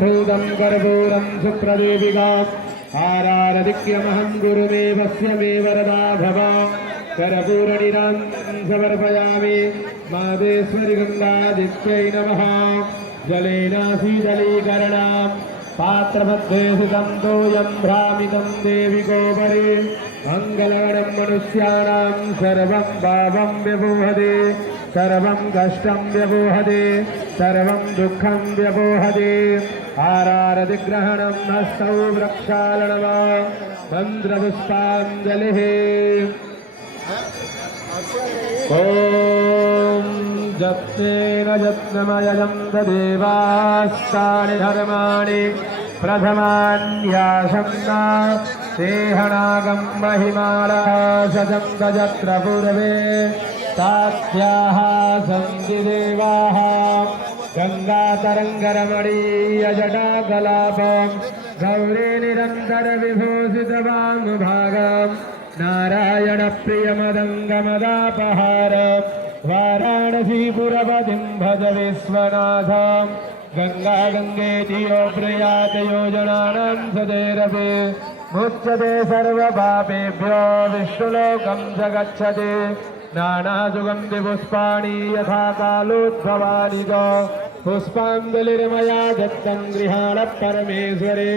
भूतं कर्पूरं सुप्रदीपिका आरारदिक्यमहं गुरुमेवस्य मे वरदा भव कर्पूरनिरां समर्पयामि मादेश्वरि गङ्गादित्यै नमः जलेन शीतलीकरणां पात्रमध्ये सुतं तोयं भ्रामितं देविकोपरि मङ्गलगणं मनुष्याणां सर्वं पापं व्यपोहते सर्वं कष्टं व्यपोहते सर्वं दुःखं व्यपोहते आरारतिग्रहणं हस्तौ वृक्षालनम मन्त्रपुष्पाञ्जलिः ॐ जत्नेन जत्नमयं तदेवास्तानि धर्माणि प्रथमान्यासन्ना सेहनागं महिमानः शतं गजत्र पूर्वे तास्याः सन्ति देवाः गङ्गातरङ्गरमणीयजटाकलापं गौरी निरन्तरविभूषितवाङ्भागं नारायणप्रियमदङ्गमदापहारं वाराणसीपुरपतिं भज विश्वनाथं गङ्गा गङ्गेति यो प्रयात योजनानां सदैरपि मुच्यते सर्वपापेभ्यो विष्णुलोकं च गच्छति नानासुगन्धिपुष्पाणि यथा कालोद्भवानि च पुष्पाञ्जलिर्मया दत्तं गृहाण परमेश्वरे।